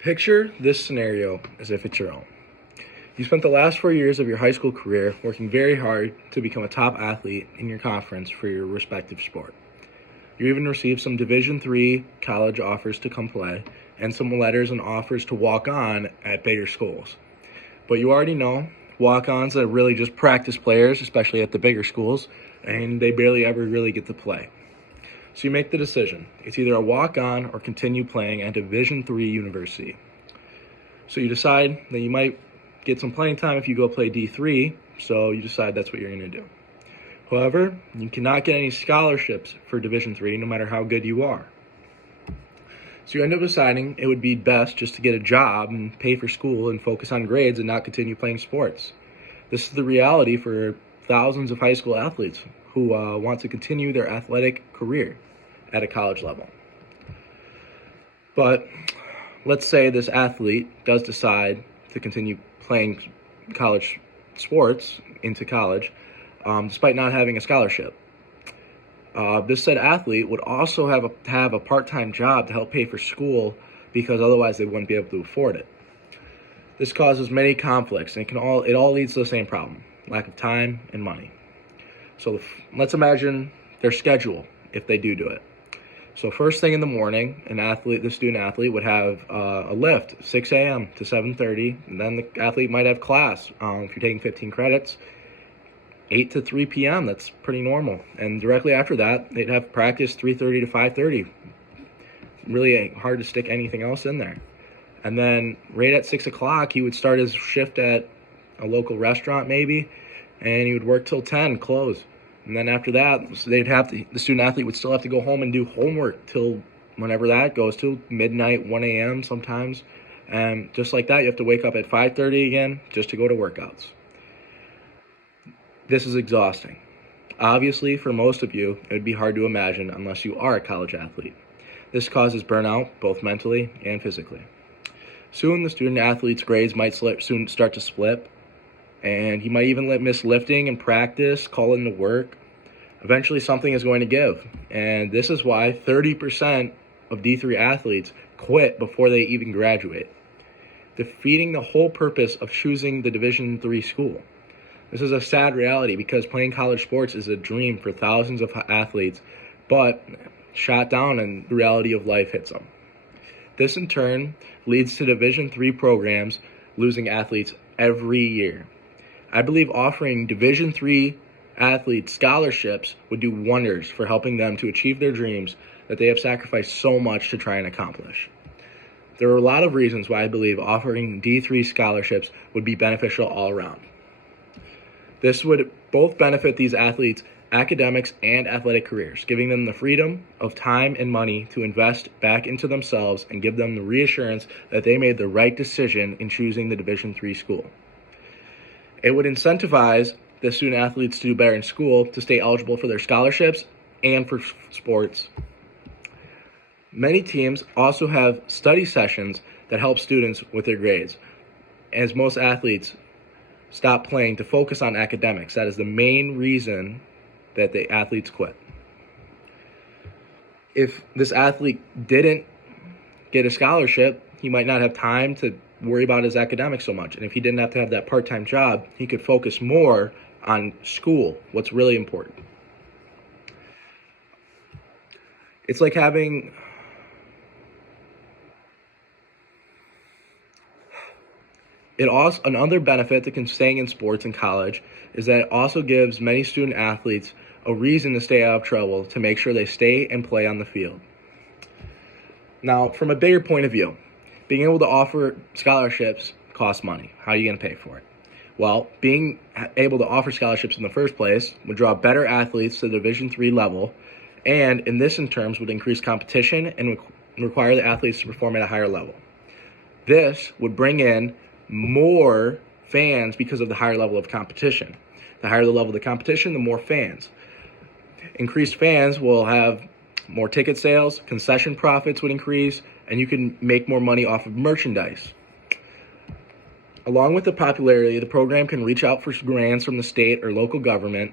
Picture this scenario as if it's your own. You spent the last 4 years of your high school career working very hard to become a top athlete in your conference for your respective sport. You even received some Division III college offers to come play and some letters and offers to walk on at bigger schools. But you already know walk-ons are really just practice players, especially at the bigger schools, and they barely ever really get to play. So you make the decision. It's either a walk-on or continue playing at Division III university. So you decide that you might get some playing time if you go play D3, so you decide that's what you're going to do. However, you cannot get any scholarships for Division III no matter how good you are. So you end up deciding it would be best just to get a job and pay for school and focus on grades and not continue playing sports. This is the reality for thousands of high school athletes who want to continue their athletic career at a college level. But let's say this athlete does decide to continue playing college sports into college despite not having a scholarship. This said athlete would also have a part-time job to help pay for school because otherwise they wouldn't be able to afford it. This causes many conflicts and it all leads to the same problem: lack of time and money. So let's imagine their schedule if they do it. So first thing in the morning, the student athlete would have a lift, 6 a.m. to 7:30, and then the athlete might have class. If you're taking 15 credits, 8 to 3 p.m., that's pretty normal. And directly after that, they'd have practice 3:30 to 5:30. Really hard to stick anything else in there. And then right at 6 o'clock, he would start his shift at a local restaurant maybe, and he would work till 10, close. And then after that, so the student athlete would still have to go home and do homework till whenever that goes to, midnight, 1 a.m. sometimes. And just like that, you have to wake up at 5:30 again just to go to workouts. This is exhausting. Obviously, for most of you, it would be hard to imagine unless you are a college athlete. This causes burnout, both mentally and physically. Soon, the student athlete's grades might soon start to split, and he might even miss lifting and practice, call into work. Eventually, something is going to give, and this is why 30% of D3 athletes quit before they even graduate, defeating the whole purpose of choosing the Division III school. This is a sad reality because playing college sports is a dream for thousands of athletes, but shot down and the reality of life hits them. This in turn leads to Division III programs losing athletes every year. I believe offering Division III athletes scholarships would do wonders for helping them to achieve their dreams that they have sacrificed so much to try and accomplish. There are a lot of reasons why I believe offering D3 scholarships would be beneficial all around. This would both benefit these athletes' academics and athletic careers, giving them the freedom of time and money to invest back into themselves and give them the reassurance that they made the right decision in choosing the Division III school. It would incentivize the student athletes to do better in school, to stay eligible for their scholarships and for sports. Many teams also have study sessions that help students with their grades, as most athletes stop playing to focus on academics. That is the main reason that the athletes quit. If this athlete didn't get a scholarship, he might not have time to worry about his academics so much. And if he didn't have to have that part-time job, he could focus more on school, what's really important. It's like having another benefit to staying in sports in college is that it also gives many student athletes a reason to stay out of trouble, to make sure they stay and play on the field. Now, from a bigger point of view, being able to offer scholarships costs money. How are you going to pay for it? Well, being able to offer scholarships in the first place would draw better athletes to the Division III level, and in this in terms would increase competition and require the athletes to perform at a higher level. This would bring in more fans because of the higher level of competition. The higher the level of the competition, the more fans. Increased fans will have more ticket sales, concession profits would increase, and you can make more money off of merchandise. Along with the popularity, the program can reach out for grants from the state or local government.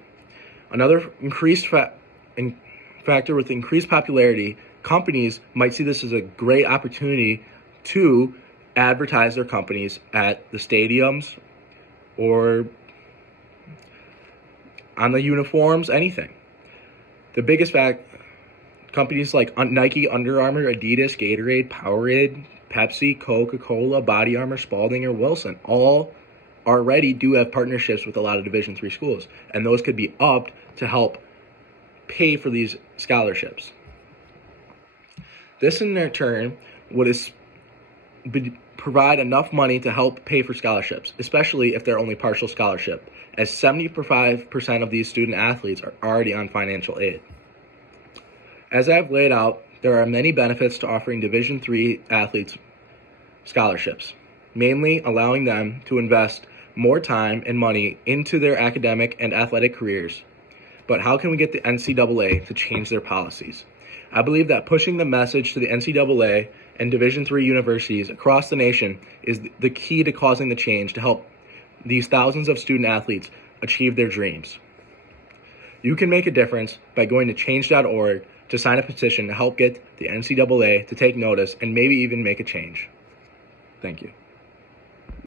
Another increased factor with increased popularity, companies might see this as a great opportunity to advertise their companies at the stadiums or on the uniforms, anything. The biggest fact, companies like Nike, Under Armour, Adidas, Gatorade, Powerade, Pepsi, Coca-Cola, Body Armor, Spalding, or Wilson all already do have partnerships with a lot of Division III schools, and those could be upped to help pay for these scholarships. This in their turn would provide enough money to help pay for scholarships, especially if they're only partial scholarship, as 75% of these student athletes are already on financial aid. As I've laid out, there are many benefits to offering Division III athletes scholarships, mainly allowing them to invest more time and money into their academic and athletic careers. But how can we get the NCAA to change their policies? I believe that pushing the message to the NCAA and Division III universities across the nation is the key to causing the change to help these thousands of student athletes achieve their dreams. You can make a difference by going to change.org to sign a petition to help get the NCAA to take notice and maybe even make a change. Thank you.